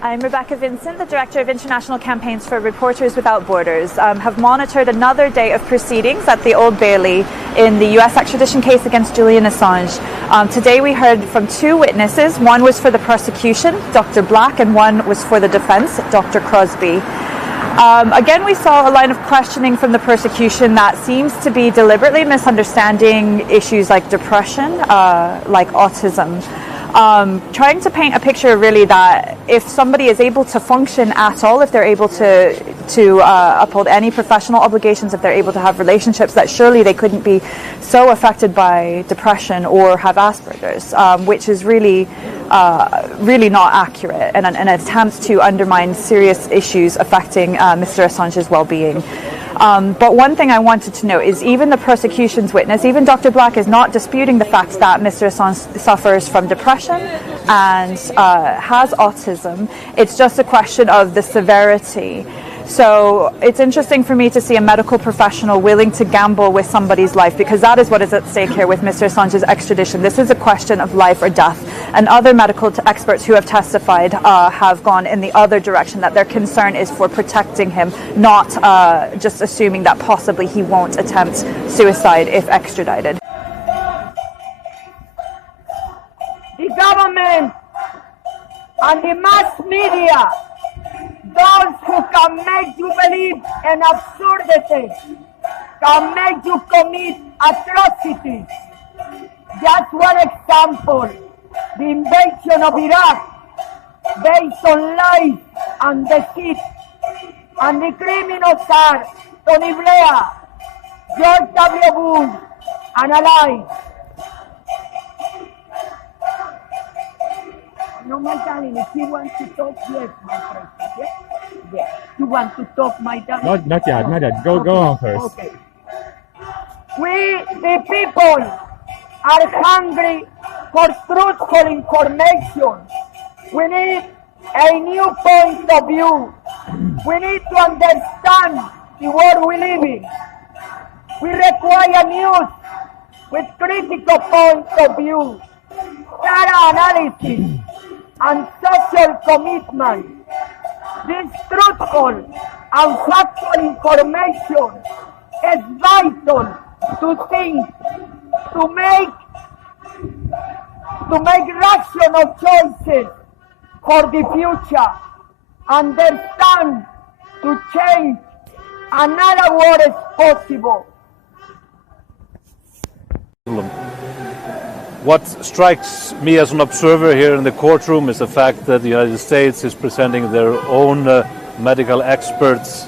I'm Rebecca Vincent, the Director of International Campaigns for Reporters Without Borders. Have monitored another day of proceedings at the Old Bailey in the US extradition case against Julian Assange. Today we heard from two witnesses. One was for the prosecution, Dr. Black, and one was for the defense, Dr. Crosby. Again, we saw a line of questioning from the prosecution that seems to be deliberately misunderstanding issues like depression, like autism. Trying to paint a picture really that if somebody is able to function at all, if they're able to uphold any professional obligations, if they're able to have relationships, that surely they couldn't be so affected by depression or have Asperger's, which is really not accurate and an attempt to undermine serious issues affecting Mr. Assange's well-being. But one thing I wanted to note is even the prosecution's witness, even Dr. Black, is not disputing the fact that Mr. Assange suffers from depression and has autism. It's just a question of the severity. So it's interesting for me to see a medical professional willing to gamble with somebody's life, because that is what is at stake here with Mr. Assange's extradition. This is a question of life or death. And other medical experts who have testified have gone in the other direction, that their concern is for protecting him, not just assuming that possibly he won't attempt suicide if extradited. The government and the mass media, those who can make you believe in absurdity, can make you commit atrocities. Just one example, the invasion of Iraq, based on lies and deceit, and the criminals are Tony Blair, George W. Bush, and allies. No, my darling, if you want to talk, yes, my friend. Yes? Yes. You want to talk, my darling? Not yet. Go on first. Okay. We, the people, are hungry for truthful information. We need a new point of view. We need to understand the world we live in. We require news with critical points of view, thorough analysis, and social commitment. This truthful and factual information is vital to think, to make rational choices for the future, understand, to change. Another world is possible. What strikes me as an observer here in the courtroom is the fact that the United States is presenting their own medical experts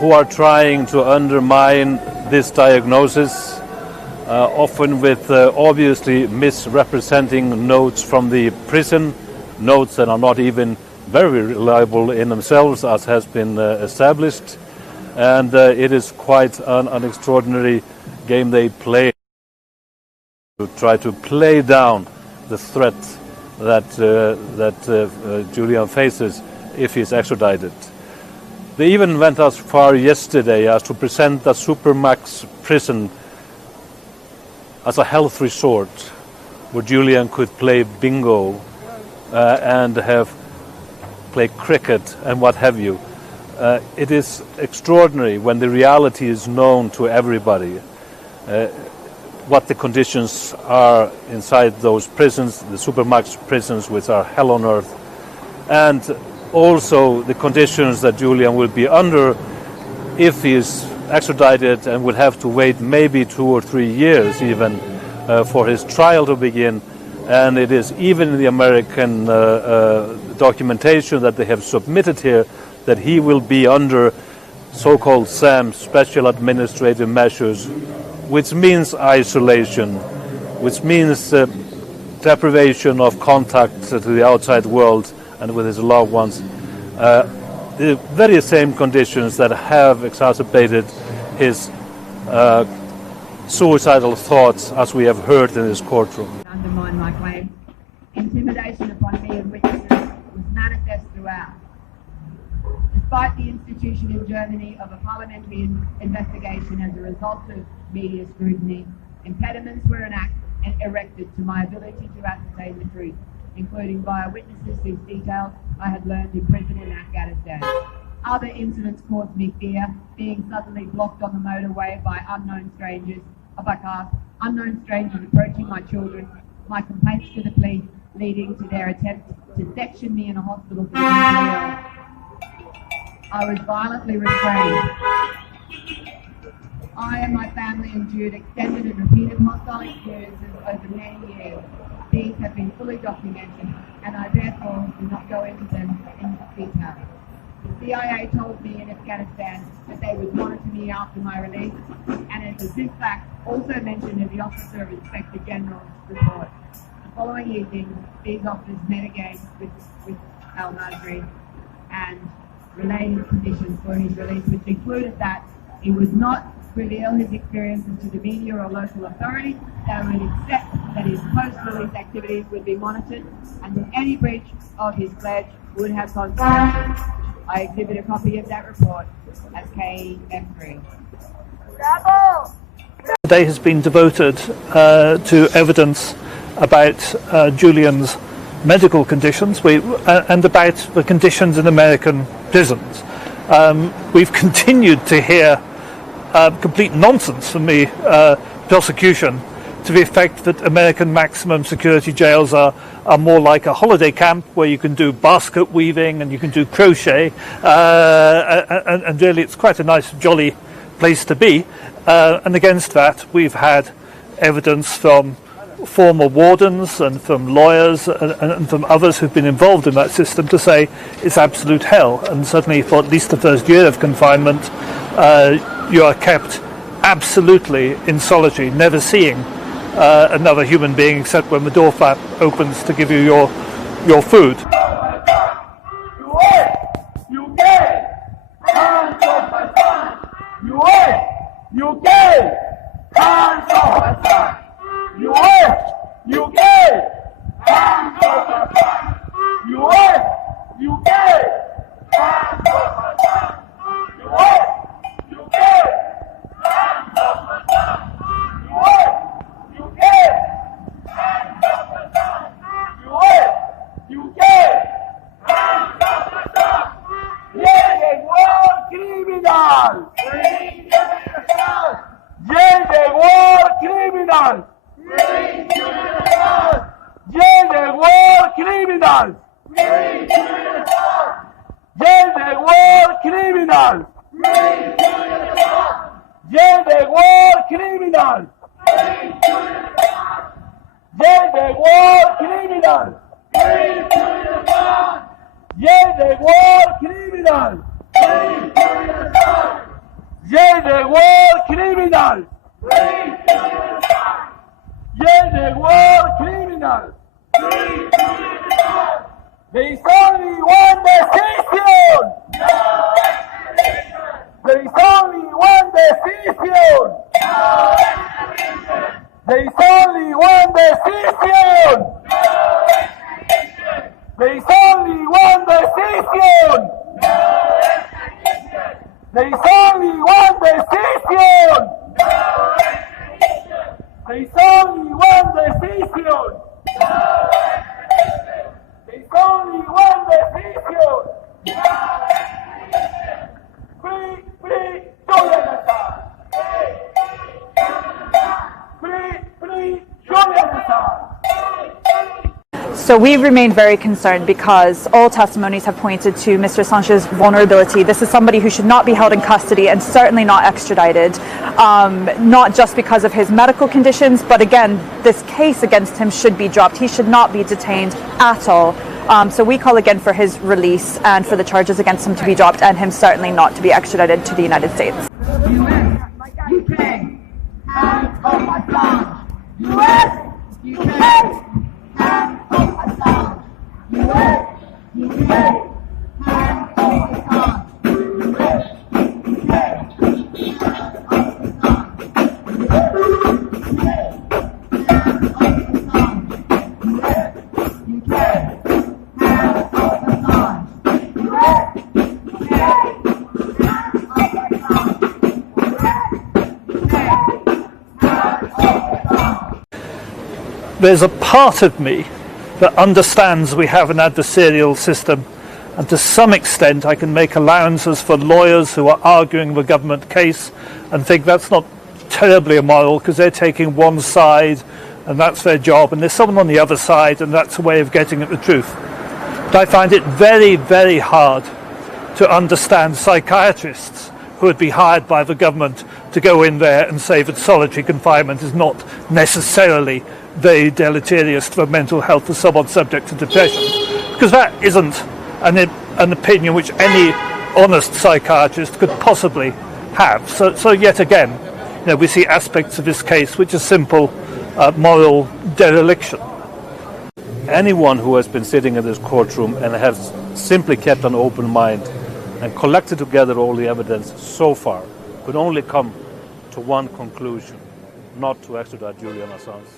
who are trying to undermine this diagnosis, often with obviously misrepresenting notes from the prison, notes that are not even very reliable in themselves, as has been established. And it is quite an extraordinary game they play to try to play down the threat that Julian faces if he is extradited. They even went as far yesterday as to present the Supermax prison as a health resort where Julian could play bingo and play cricket and what have you. It is extraordinary when the reality is known to everybody. What the conditions are inside those prisons, the Supermax prisons, which are hell on earth, and also the conditions that Julian will be under if he is extradited and will have to wait maybe 2 or 3 years even for his trial to begin. And it is even in the American documentation that they have submitted here that he will be under so-called SAM, Special Administrative Measures, which means isolation, which means deprivation of contact to the outside world and with his loved ones. The very same conditions that have exacerbated his suicidal thoughts, as we have heard in this courtroom. Undermine my claim. Intimidation upon me and witnesses was manifest throughout. Despite the institution in Germany of a parliamentary investigation as a result of media scrutiny, impediments were erected to my ability to ascertain the truth. including via witnesses whose details I had learned in prison in Afghanistan. Other incidents caused me fear, being suddenly blocked on the motorway by unknown strangers approaching my children, my complaints to the police leading to their attempt to section me in a hospital for mentally ill. I was violently restrained. I and my family endured extended and repeated hostile experiences over many years. These have been fully documented, and I therefore do not go into them in detail. The CIA told me in Afghanistan that they would monitor me after my release, and it is this fact also mentioned in the Officer of Inspector General's report. The following evening, these officers met again with al-Masri and relayed his conditions for his release, which included that he would not reveal his experiences to the media or local authorities, that would accept that his post-release activities would be monitored, and that any breach of his pledge would have consequences. I exhibit a copy of that report as KM3. Today has been devoted to evidence about Julian's medical conditions and about the conditions in American prisons. We've continued to hear complete nonsense from the prosecution to the effect that American maximum security jails are more like a holiday camp where you can do basket weaving and you can do crochet, and really it's quite a nice jolly place to be. And against that we've had evidence from former wardens and from lawyers and from others who've been involved in that system to say it's absolute hell, and certainly for at least the first year of confinement you are kept absolutely in solitary, never seeing another human being except when the door flap opens to give you your food. There is only one decision. There is only one decision. There is only one decision. There is only one decision. There is only one decision. There is only one decision. There is only one decision. Free, free, Julian Assange. Free, free, Julian Assange. So we remain very concerned because all testimonies have pointed to Mr. Assange's vulnerability. This is somebody who should not be held in custody and certainly not extradited, not just because of his medical conditions, but again, this case against him should be dropped. He should not be detained at all. So we call again for his release and for the charges against him to be dropped and him certainly not to be extradited to the United States. US, UK, hands off Assange. US, UK, hands off Assange. US, UK, hands off Assange. US, UK, hands off There's a part of me that understands we have an adversarial system, and to some extent I can make allowances for lawyers who are arguing the government case and think that's not terribly immoral because they're taking one side and that's their job, and there's someone on the other side and that's a way of getting at the truth. But I find it very, very hard to understand psychiatrists who would be hired by the government to go in there and say that solitary confinement is not necessarily very deleterious to the mental health of someone subject to depression, because that isn't an opinion which any honest psychiatrist could possibly have. So yet again, we see aspects of this case which are simple moral dereliction. Anyone who has been sitting in this courtroom and has simply kept an open mind and collected together all the evidence so far could only come to one conclusion: not to extradite Julian Assange.